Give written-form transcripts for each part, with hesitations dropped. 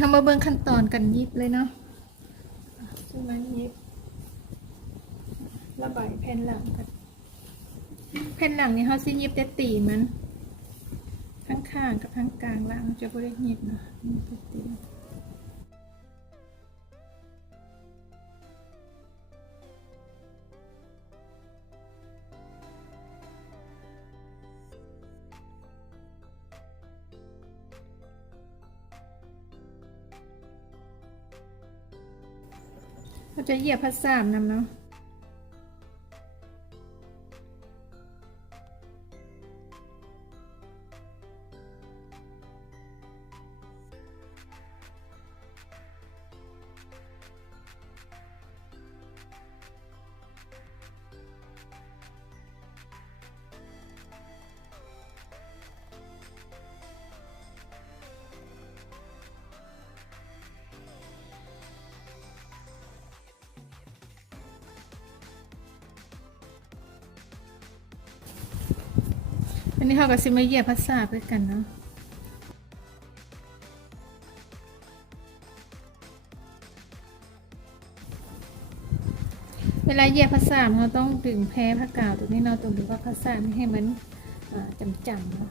ทำมาเบิ่งขั้นตอนกันยิบเลยเนาะใช่ไหมยิบระบายแผ่นหลังกันแผ่นหลังนี่เขาสิยิบแต่ตีมันทั้งข้างกับทั้งกลางล่างจะบ่ได้ยิบเนาะยิบแต่ตีเขาจะเหยียบพัดสามนำเนาะอันนี้เขาก็สิมาเหยียบพัดสามด้วยกันเนาะเวลาเหยียบพัดสามเราต้องดึงแพ้ผ้ากาวตรงนี้เราต้องดึงว่าพัดสามไม่ให้มันจำเนาะ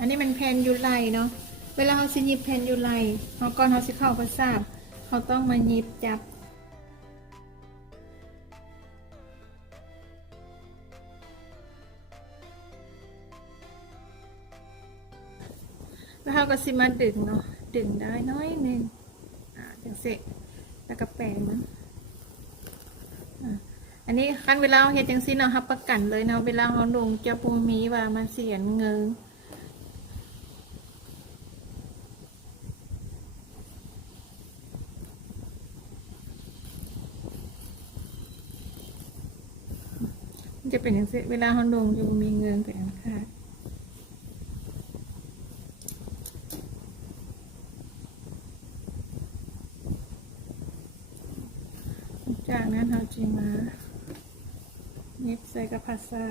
อันนี้มันแผ่นยูไลเนาะเวลาเขาสิหยิบแผ่นยูไลเขาก่อนเขาสิเข้าพัดสามเขาต้องมาหยิบจับแล้วเขาก็สิมาดึงเนาะดึงได้น้อยนึงจังเสร็จแล้วก็แปรงมันอันนี้ขั้นเวลาเฮ็ดจังซี่เนาะรับประกันเลยเนาะเวลาเขาลงจะปูมีว่ามันเสียเงินจะเป็นอย่างเสียเวลาเขาลงจะมีเงินเป็นอันค่ะจากนั้นเราจะมาเย็บใส่กระพัสซา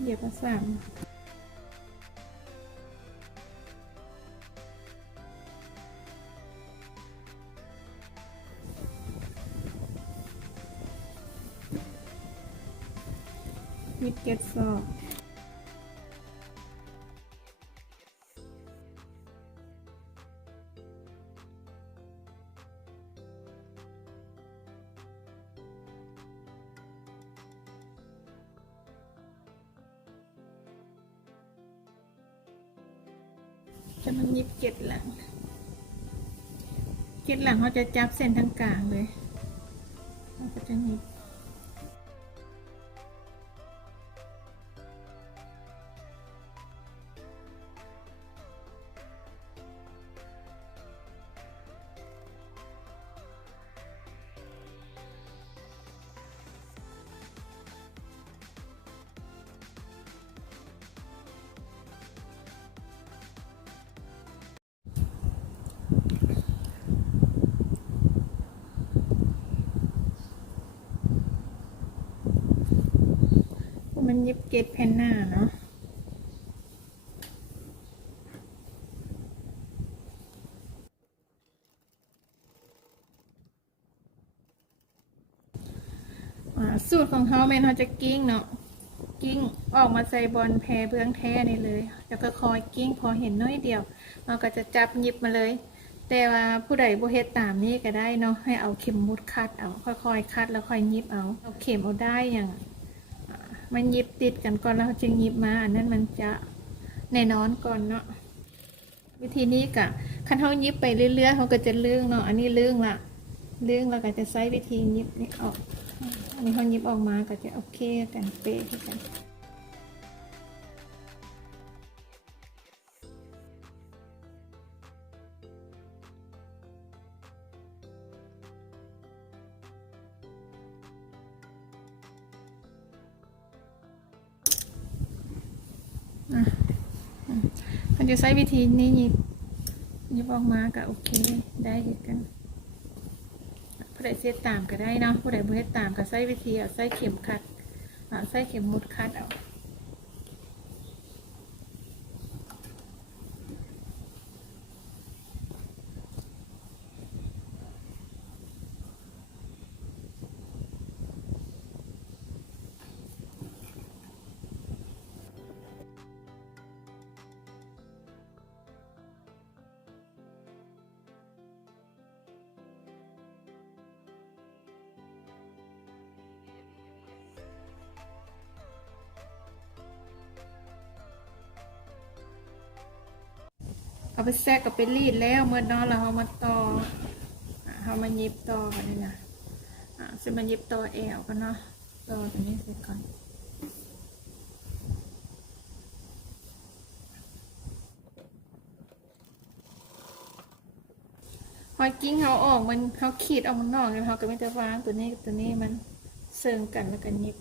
เหยียบพัสซา27 ศอกจะมัน27 หลัง7 หลังเขาจะจับเส้นทางกลางเลยเราก็จะหยิบมัน27 แผ่นหน้าเนาะสูตรของเขาแม่เขาจะกิ้งเนาะกิ้งออกมาใส่บอลแพรเบื้องแท้นี่เลยแล้วก็คอยกิ้งพอเห็นน้อยเดียวเราก็จะจับหยิบมาเลยแต่ว่าผู้ใดบ่เฮ็ดตามนี้ก็ได้เนาะให้เอาเข็มมุดคัดเอาค่อยๆคัดแล้วค่อยหยิบเอาเข็มเอาได้อย่างมันหยิบติดกันก่อนแล้วจึงหยิบมาอันนั้นมันจะแน่นอนก่อนเนาะวิธีนี้กะคันเขาหยิบไปเรื่อยๆเขาก็จะเลื่องเนาะอันนี้เลื่องละเลื่องแล้วก็จะใช้วิธีหยิบนี่ออก อันนี้เขาหยิบออกมาก็จะโอเคกันเป๊ะกัน มันจะใช้วิธีนี้หยิบออกมาก็โอเคได้เหมือนกันผู้ใดเสียตามก็ได้เนาะผู้ใดบ่เฮ็ดตามก็ใช้วิธีใช้เข็มขัดใช้เข็มมุดคัดเอาไปแทรกกับไปรีดแล้วเมื่อนอนเราเอามาต่อเอามายิบต่อกันนี่นะจะมายิบต่อแอวกันเนาะต่อตัวนี้เสร็จก่อนพอกิ้งเขาออกมันเขาขีดออกมันนอกเลยเขาก็ไม่จะวางตัวนี้กับตัวนี้มันเสริมกันแล้วกันยิบ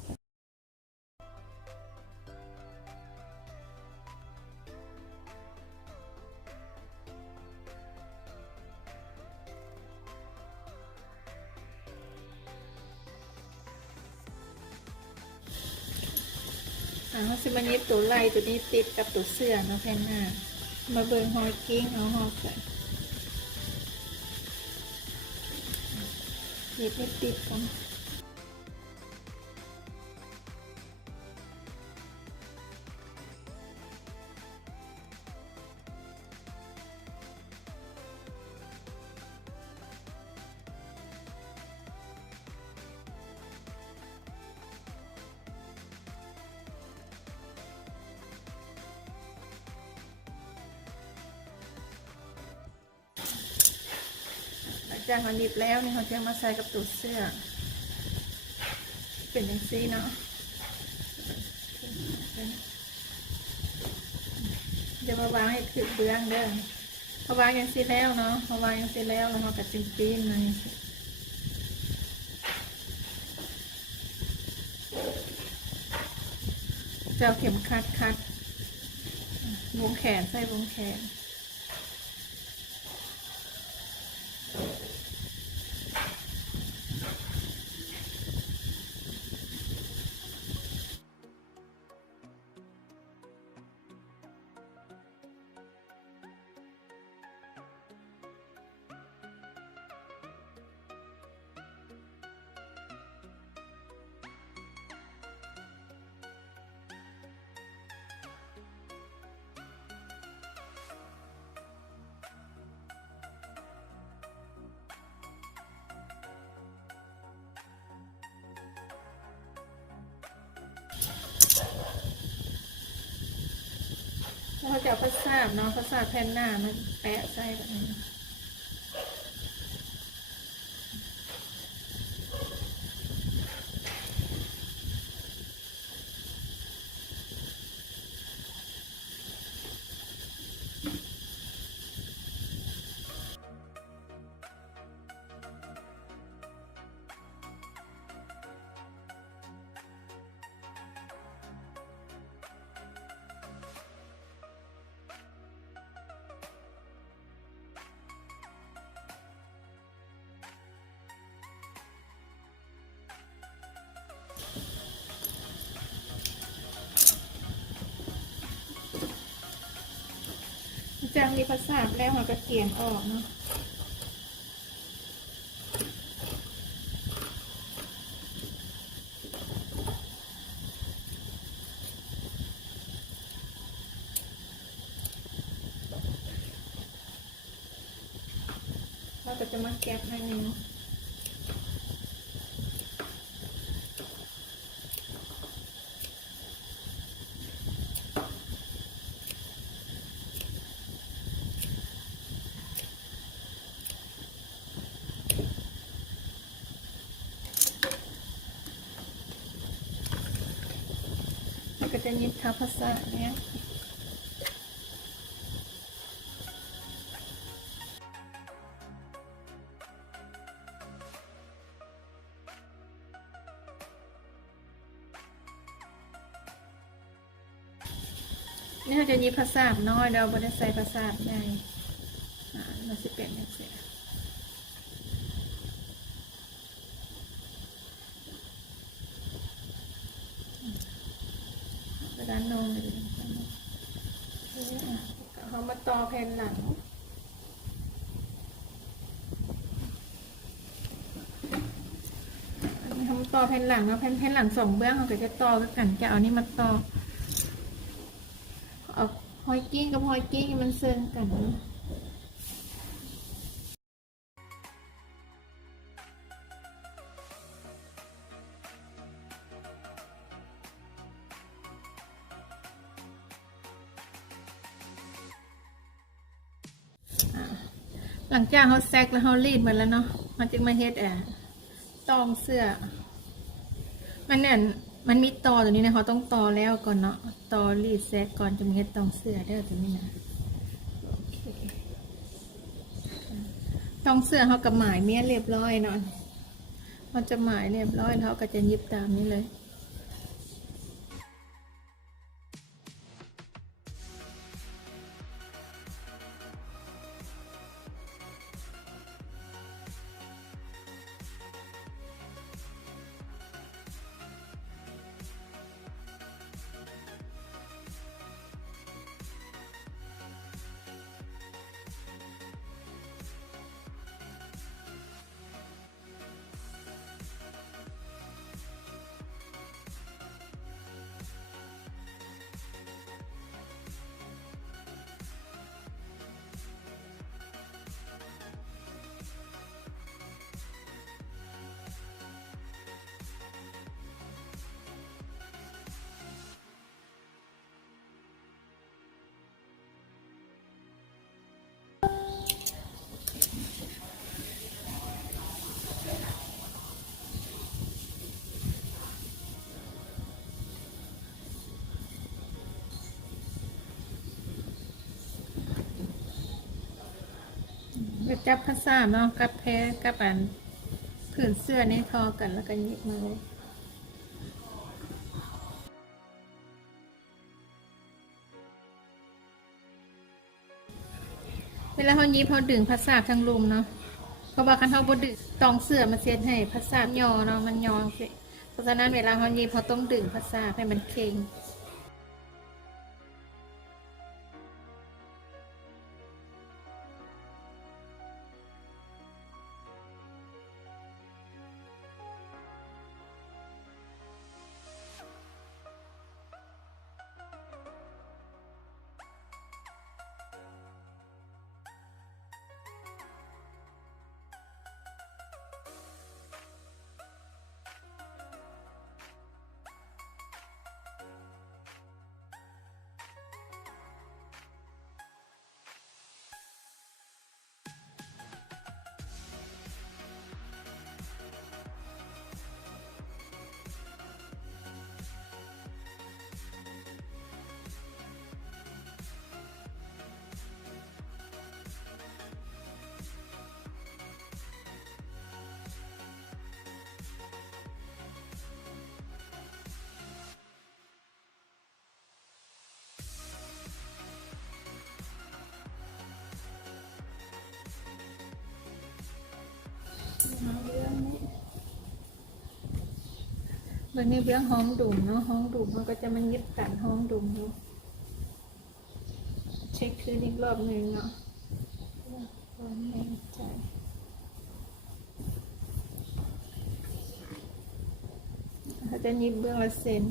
เขาจะมาเย็บตัวไหล่ตัวนี้ติดกับตัวเสื้อเนาะแพนหน้ามาเบิร์นหอยกิ้งเอาหอกใส่เย็บไม่ติดกันจากมันดิบแล้วนี่เขาจะมาใส่กับตัวเสื้อเป็นอย่างซี่เนาะจะมาวางให้ถือเบื้องเด้อพอวางอย่างซี่แล้วเนาะพอวางอย่างซี่แล้วเราก็จิ้มปีนเลยจะเอาเข็มคัดวงแขนใส่วงแขนเราจะเอาผ้าซาบเนาะผ้าซาบแผ่นหน้ามันแปะใส่แบบนี้จากมีผ้าซาบแล้วเราก็เกี่ยงออกเนาะเราก็จะมาแกะให้เนาะ จะยิบทับภาษาเนี่ยนี่เราจะยิบภาษาน้อยเราไม่ได้ใส่ภาษาใหญ่มันจะเป็นอย่างเสียด้านโน้นเลยเขามาต่อแผ่นหลังทำต่อแผ่นหลังแล้วแผ่นหลังสองเบื้องเขาก็จะต่อกันจะเอานี่มาต่อเอาหอยกิ้งกับหอยกิ้งมันเซิงกันหลังจากเขาแซกแล้วเขารีดหมดแล้วเนาะมันจึงมาเฮ็ดตองเสื้อมันเนี่ยมันมีตอตัวนี้นะเขาต้องตอแล้วก่อนเนาะตอรีดแซกก่อนจะมาเฮ็ดตองเสื้อเด้อตัวนี้นะตองเสื้อเขากับหมายเมียเรียบร้อยเนาะเขาจะหมายเรียบร้อยเขาก็จะยิบตามนี้เลยก็จับภาษาเนาะกับแพ้กับผืนเสื้อในทอกันแล้วก็ยิบมาเลยเวลาเขายิบเขาดึงภาษาทางลมเนาะเพราะว่าคันเขาบดดึงตองเสื้อมาเซ็ตให้ภาษายอเนาะมันยอสิเพราะฉะนั้นเวลาเขายิบเขาต้องดึงภาษาให้มันเข่งวันนี้เบื้องห้องดุ่มเนาะห้องดุ่มมันก็จะมันยิบกันห้องดุ่มเนาะเช็คคืนอีกรอบหนึ่งเนาะความแน่ใจเขาจะยิบเบื้องละเซน